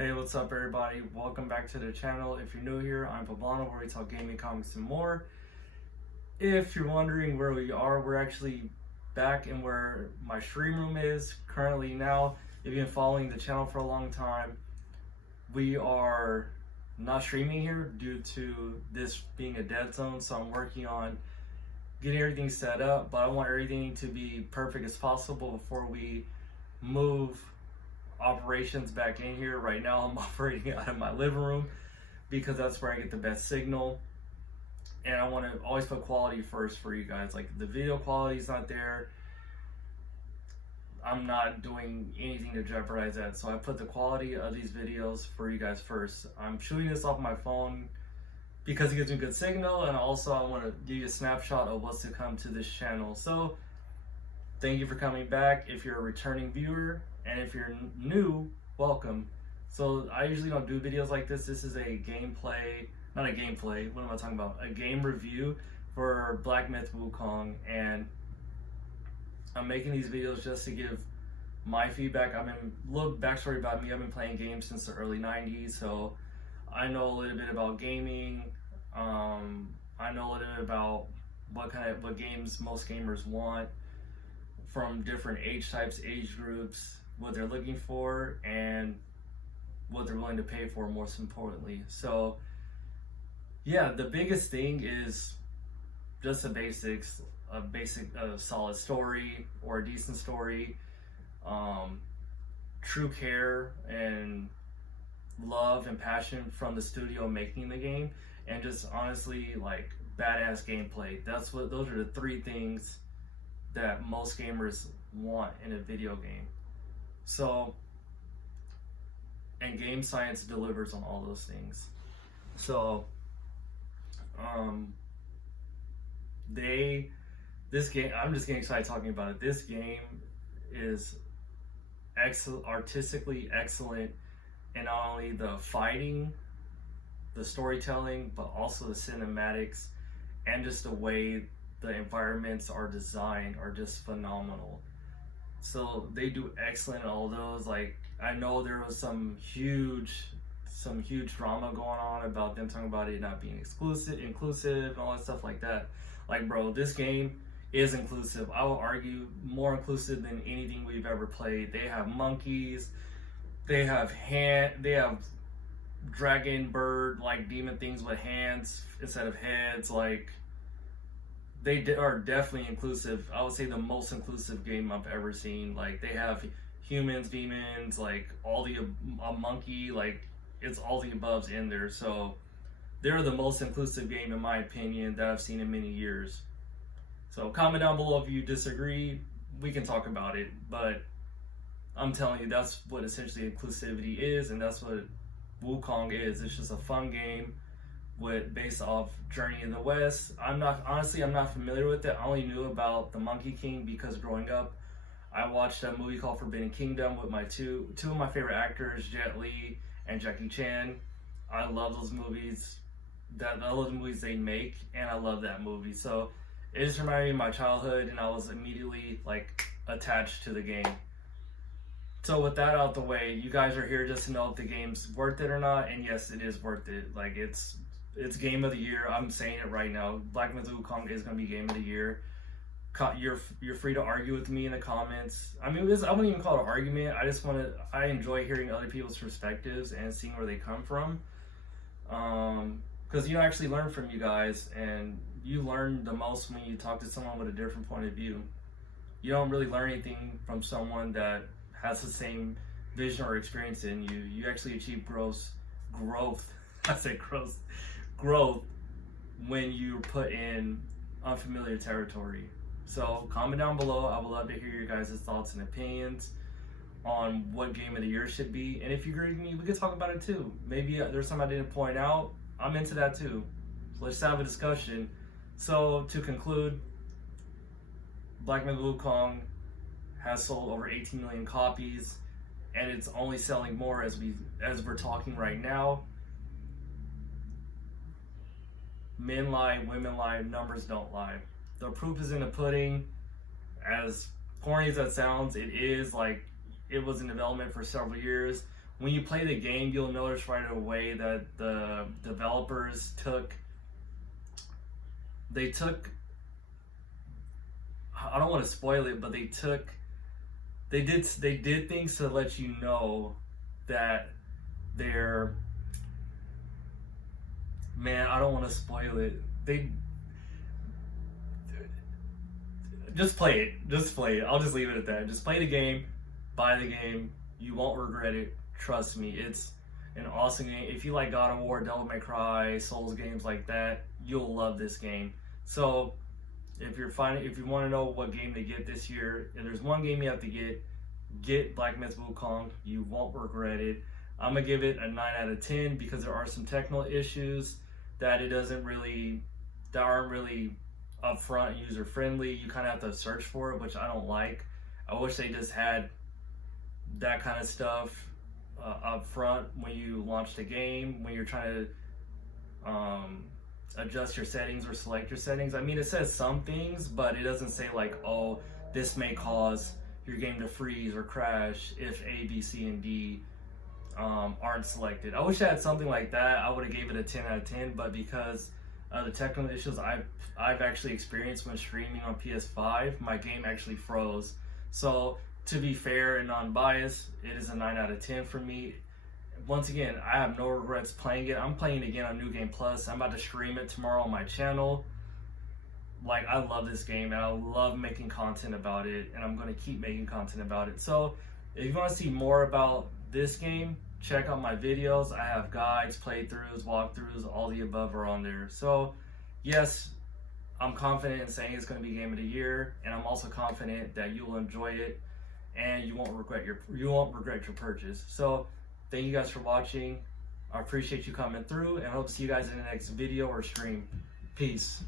Hey, what's up everybody? Welcome back to the channel. If you're new here, I'm Poblano, where we talk gaming, comics, and more. If you're wondering where we are, we're actually back in where my stream room is currently now. If you've been following the channel for a long time, we are not streaming here due to this being a dead zone, so I'm working on getting everything set up, but I want everything to be perfect as possible before we move operations back in here. Right now I'm operating out of my living room because that's where I get the best signal, and I want to always put quality first for you guys. Like, the video quality is not there, I'm not doing anything to jeopardize that, so I put the quality of these videos for you guys first. I'm shooting this off my phone because it gives me good signal, and also I want to give you a snapshot of what's to come to this channel. So thank you for coming back if you're a returning viewer, and if you're new, welcome. So I usually don't do videos like this. This is a gameplay, not a gameplay, what am I talking about? A game review for Black Myth Wukong, and I'm making these videos just to give my feedback. A little backstory about me. I've been playing games since the early 90s, so I know a little bit about gaming. I know a little bit about what games most gamers want from different age types, age groups, what they're looking for, and what they're willing to pay for, most importantly. So yeah, the biggest thing is just the basics, a solid story or a decent story, true care and love and passion from the studio making the game, and just honestly, like, badass gameplay. Those are the three things that most gamers want in a video game. So, and Game Science delivers on all those things. So this game, I'm just getting excited talking about it. This game is artistically excellent, and not only the fighting, the storytelling, but also the cinematics, and just the way the environments are designed are just phenomenal. So they do excellent in all those. Like, I know there was some huge drama going on about them talking about it not being inclusive and all that stuff like that. Like, bro, this game is inclusive. I will argue more inclusive than anything we've ever played. They have monkeys, they have dragon bird, like demon things with hands instead of heads. Like, they are definitely inclusive. I would say the most inclusive game I've ever seen. Like, they have humans, demons, like a monkey, like, it's all the aboves in there. So they're the most inclusive game, in my opinion, that I've seen in many years. So comment down below if you disagree. We can talk about it, but I'm telling you, that's what essentially inclusivity is, and that's what Wukong is. It's just a fun game based off Journey in the West. I'm not familiar with it. I only knew about the Monkey King because growing up, I watched a movie called Forbidden Kingdom with my two of my favorite actors, Jet Li and Jackie Chan. I love those movies. I love the movies they make, and I love that movie. So it just reminded me of my childhood, and I was immediately, like, attached to the game. So with that out the way, you guys are here just to know if the game's worth it or not, and yes, it is worth it. Like, it's game of the year. I'm saying it right now. Black Myth Wukong is going to be game of the year. You're free to argue with me in the comments. I mean, I wouldn't even call it an argument. I enjoy hearing other people's perspectives and seeing where they come from. Because you actually learn from you guys, and you learn the most when you talk to someone with a different point of view. You don't really learn anything from someone that has the same vision or experience in you. You actually achieve growth. I say growth when you're put in unfamiliar territory. So comment down below. I would love to hear your guys' thoughts and opinions on what game of the year should be. And if you agree with me, we could talk about it too. Maybe there's something I didn't point out. I'm into that too. So let's have a discussion. So to conclude, Black Myth Wukong has sold over 18 million copies, and it's only selling more as we're talking right now. Men lie, women lie, numbers don't lie. The proof is in the pudding. As corny as that sounds, it is. Like, it was in development for several years. when you play the game, you'll notice right away that the developers took, I don't want to spoil it, but they did things to let you know that they're, man, I don't want to spoil it. Just play it. I'll just leave it at that. Just play the game, buy the game. You won't regret it. Trust me, it's an awesome game. If you like God of War, Devil May Cry, Souls games like that, you'll love this game. So if you want to know what game to get this year, if there's one game you have to get Black Myth Wukong. You won't regret it. I'm gonna give it a 9 out of 10 because there are some technical issues that aren't really upfront and user friendly. You kind of have to search for it, which I don't like. I wish they just had that kind of stuff up front when you launch the game, when you're trying to adjust your settings or select your settings. I mean, it says some things, but it doesn't say like, oh, this may cause your game to freeze or crash if A, B, C, and D aren't selected. I wish I had something like that. I would have gave it a 10 out of 10, but because the technical issues I've actually experienced when streaming on PS5, my game actually froze. So to be fair and non-biased, it is a 9 out of 10 for me. Once again, I have no regrets playing it. I'm playing it again on New Game Plus. I'm about to stream it tomorrow on my channel. Like, I love this game and I love making content about it, and I'm going to keep making content about it. So if you want to see more about this game, check out my videos. I have guides, playthroughs, walkthroughs, all the above are on there. So yes, I'm confident in saying it's going to be Game of the Year, and I'm also confident that you will enjoy it and you won't regret your purchase. So thank you guys for watching. I appreciate you coming through, and I hope to see you guys in the next video or stream. Peace.